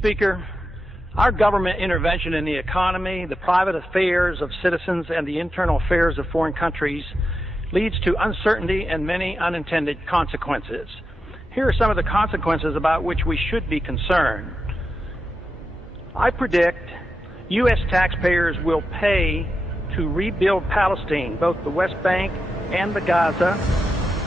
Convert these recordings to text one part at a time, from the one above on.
Speaker, our government intervention in the economy, the private affairs of citizens, and the internal affairs of foreign countries leads to uncertainty and many unintended consequences. Here are some of the consequences about which we should be concerned. I predict U.S. taxpayers will pay to rebuild Palestine, both the West Bank and the Gaza,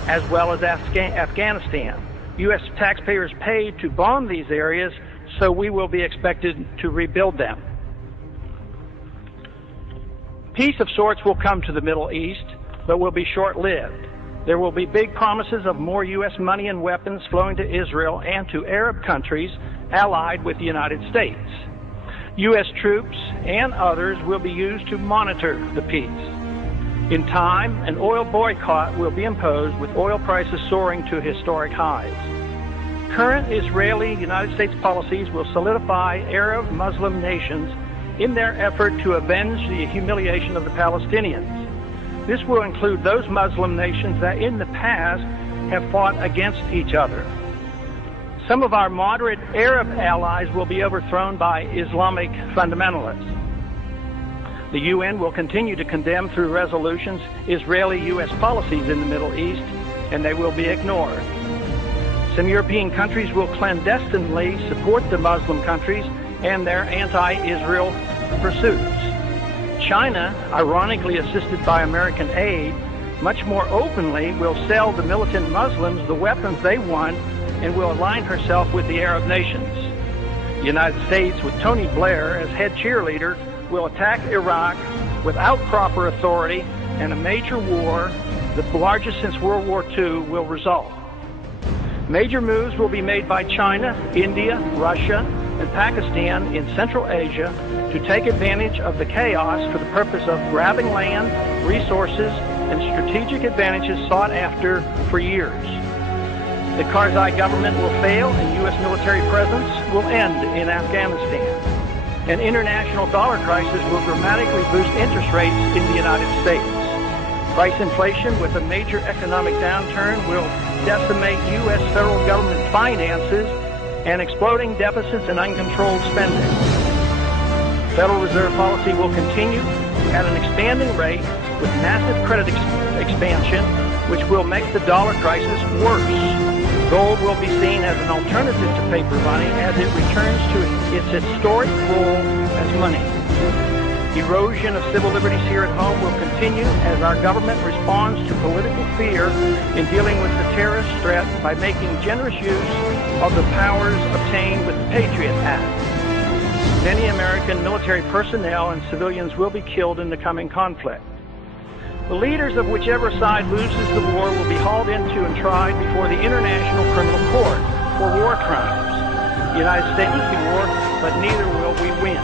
as well as Afghanistan. U.S. taxpayers pay to bomb these areas, so we will be expected to rebuild them. Peace of sorts will come to the Middle East, but will be short-lived. There will be big promises of more U.S. money and weapons flowing to Israel and to Arab countries allied with the United States. U.S. troops and others will be used to monitor the peace. In time, an oil boycott will be imposed, with oil prices soaring to historic highs. Current Israeli-United States policies will solidify Arab Muslim nations in their effort to avenge the humiliation of the Palestinians. This will include those Muslim nations that in the past have fought against each other. Some of our moderate Arab allies will be overthrown by Islamic fundamentalists. The UN will continue to condemn through resolutions Israeli-U.S. policies in the Middle East, and they will be ignored. Some European countries will clandestinely support the Muslim countries and their anti-Israel pursuits. China, ironically assisted by American aid, much more openly will sell the militant Muslims the weapons they want and will align herself with the Arab nations. The United States, with Tony Blair as head cheerleader, will attack Iraq without proper authority, and a major war, the largest since World War II, will result. Major moves will be made by China, India, Russia, and Pakistan in Central Asia to take advantage of the chaos for the purpose of grabbing land, resources, and strategic advantages sought after for years. The Karzai government will fail and U.S. military presence will end in Afghanistan. An international dollar crisis will dramatically boost interest rates in the United States. Price inflation with a major economic downturn will decimate U.S. federal government finances and exploding deficits and uncontrolled spending. Federal Reserve policy will continue at an expanding rate with massive credit expansion, which will make the dollar crisis worse. Gold will be seen as an alternative to paper money as it returns to its historic role as money. Erosion of civil liberties here at home will continue as our government responds to political fear in dealing with the terrorist threat by making generous use of the powers obtained with the Patriot Act. Many American military personnel and civilians will be killed in the coming conflict. The leaders of whichever side loses the war will be hauled into and tried before the International Criminal Court for war crimes. The United States will be war, but neither will we win.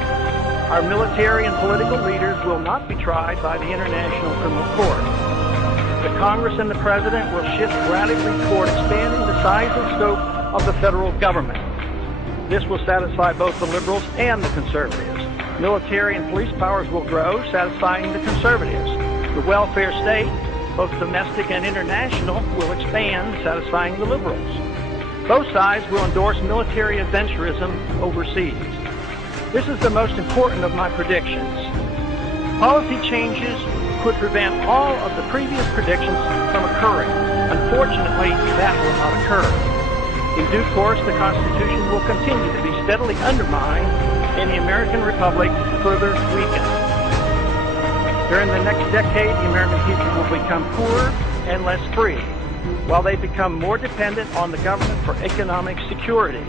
Our military and political leaders will not be tried by the International Criminal Court. The Congress and the President will shift radically toward expanding the size and scope of the federal government. This will satisfy both the liberals and the conservatives. Military and police powers will grow, satisfying the conservatives. The welfare state, both domestic and international, will expand, satisfying the liberals. Both sides will endorse military adventurism overseas. This is the most important of my predictions. Policy changes could prevent all of the previous predictions from occurring. Unfortunately, that will not occur. In due course, the Constitution will continue to be steadily undermined and the American Republic further weakened. During the next decade, the American people will become poorer and less free, while they become more dependent on the government for economic security.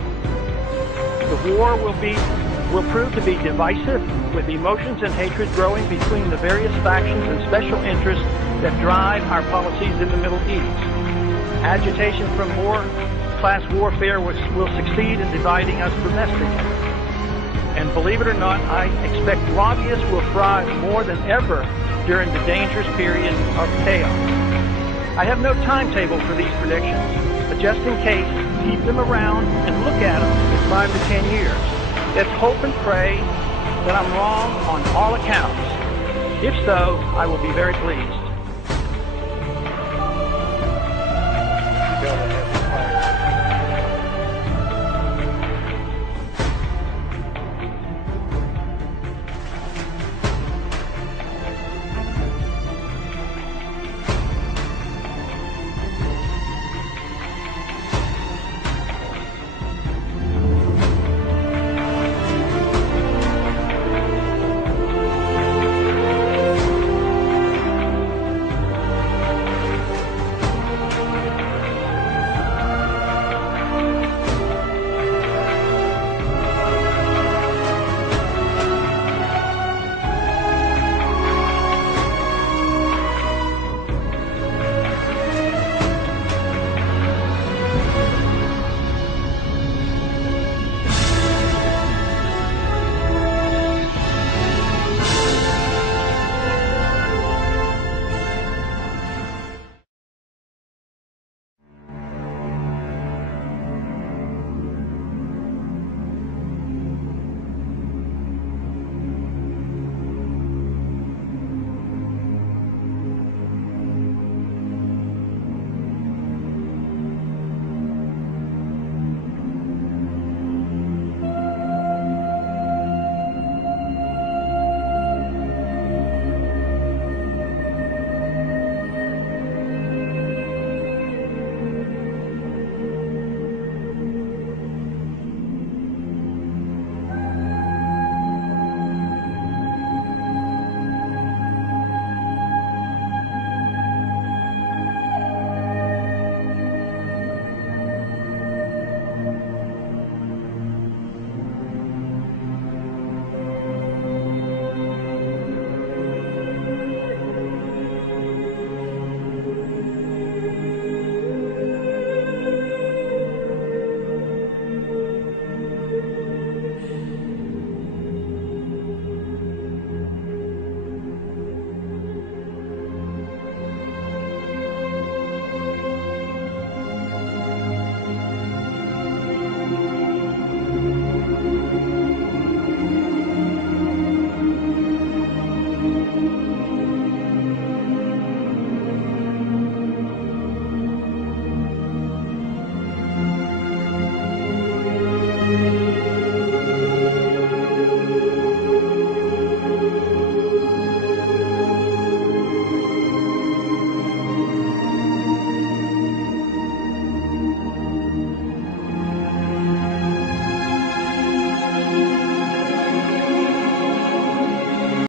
The war will prove to be divisive, with emotions and hatred growing between the various factions and special interests that drive our policies in the Middle East. Agitation from more class warfare will succeed in dividing us domestically. And believe it or not, I expect lobbyists will thrive more than ever during the dangerous period of chaos. I have no timetable for these predictions, but just in case, keep them around and look at them in 5 to 10 years. Let's hope and pray that I'm wrong on all accounts. If so, I will be very pleased.